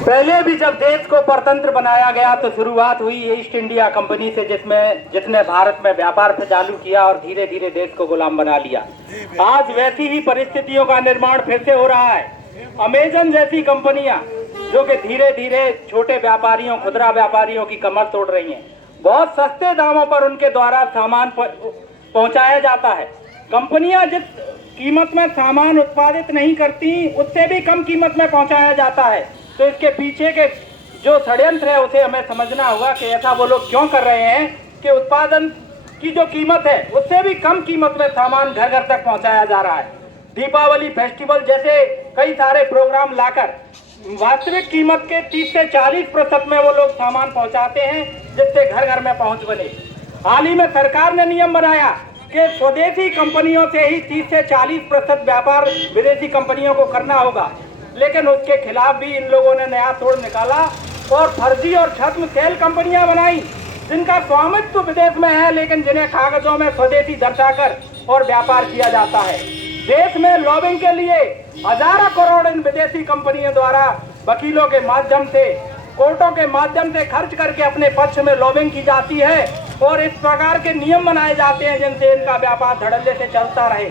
पहले भी जब देश को परतंत्र बनाया गया तो शुरुआत हुई ईस्ट इंडिया कंपनी से, जिसने भारत में व्यापार चालू किया और धीरे धीरे देश को गुलाम बना लिया। आज वैसी ही परिस्थितियों का निर्माण फिर से हो रहा है। अमेजन जैसी कंपनियां जो कि धीरे धीरे छोटे व्यापारियों, खुदरा व्यापारियों की कमर तोड़ रही हैं। बहुत सस्ते दामों पर उनके द्वारा सामान पहुंचाया जाता है। कंपनियां जिस कीमत में सामान उत्पादित नहीं करती, उससे भी कम कीमत में पहुंचाया जाता है। तो इसके पीछे के जो षड्यंत्र है उसे हमें समझना होगा कि ऐसा वो लोग क्यों कर रहे हैं कि उत्पादन की जो कीमत है उससे भी कम कीमत में सामान घर घर तक पहुंचाया जा रहा है। दीपावली फेस्टिवल जैसे कई सारे प्रोग्राम लाकर वास्तविक कीमत के 30 से 40% में वो लोग सामान पहुंचाते हैं, जिससे घर घर में पहुंच बने। हाल ही में सरकार ने नियम बनाया कि स्वदेशी कंपनियों से ही 30 से 40% व्यापार विदेशी कंपनियों को करना होगा, लेकिन उसके खिलाफ भी इन लोगों ने नया तोड़ निकाला और फर्जी और छद्म सेल कंपनियां बनाई, जिनका स्वामित्व विदेश में है लेकिन जिन्हें कागजों में स्वदेशी दर्शाकर और व्यापार किया जाता है। देश में लॉबिंग के लिए हजारों करोड़ इन विदेशी कंपनियों द्वारा वकीलों के माध्यम से, कोर्टों के माध्यम से खर्च करके अपने पक्ष में लॉबिंग की जाती है और इस प्रकार के नियम बनाए जाते हैं जिनसे इनका व्यापार धड़ल्ले से चलता रहे।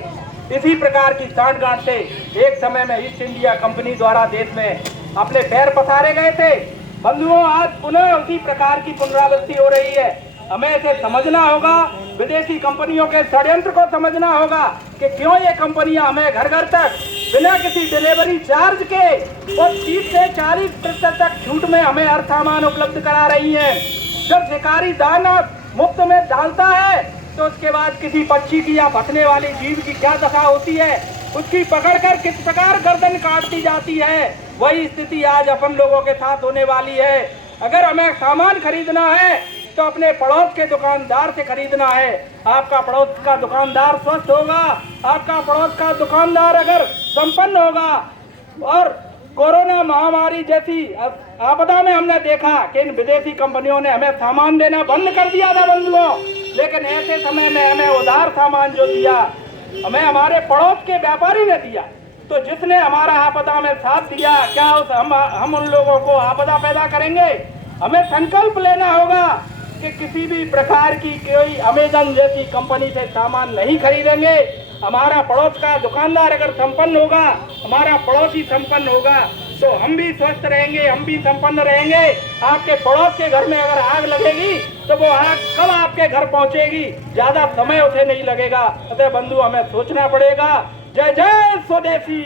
इसी प्रकार की सांठगांठ से एक समय में ईस्ट इंडिया कंपनी द्वारा देश में अपने पैर पसारे गए थे। बंधुओं, आज पुनः उसी प्रकार की पुनरावृत्ति हो रही है। हमें इसे समझना होगा, विदेशी कंपनियों के षड्यंत्र को समझना होगा कि क्यों ये कंपनियां हमें घर घर तक बिना किसी डिलीवरी चार्ज के और 30 से 40% तक छूट में हमें हर सामान उपलब्ध करा रही हैं। जब शिकारी दाना मुफ्त में डालता है तो उसके बाद किसी पक्षी की या फंसने वाली जीव की क्या दशा होती है, उसकी पकड़कर किस प्रकार गर्दन काट दी जाती है। वही स्थिति आज अपन लोगों के साथ होने वाली है। अगर हमें सामान खरीदना है तो अपने पड़ोस के दुकानदार से खरीदना है। आपका पड़ोस का दुकानदार स्वस्थ होगा, आपका पड़ोस का दुकानदार अगर संपन्न होगा। और कोरोना महामारी जैसी आपदा में हमने देखा कि इन विदेशी कंपनियों ने हमें सामान देना बंद कर दिया था बंधुओं, लेकिन ऐसे समय में हमें उधार सामान जो दिया, हमें हमारे पड़ोस के व्यापारी ने दिया। तो जिसने हमारा आपदा में साथ दिया, क्या हम उन लोगों को आपदा पैदा करेंगे? हमें संकल्प लेना होगा कि किसी भी प्रकार की कोई अमेजन जैसी कंपनी से सामान नहीं खरीदेंगे। हमारा पड़ोस का दुकानदार अगर संपन्न होगा, हमारा पड़ोसी संपन्न होगा, तो हम भी स्वस्थ रहेंगे, हम भी संपन्न रहेंगे। आपके पड़ोस के घर में अगर आग लगेगी तो वो आग कब आपके घर पहुंचेगी? ज्यादा समय उसे नहीं लगेगा। अतः बंधु, हमें सोचना पड़ेगा। जय जय स्वदेशी।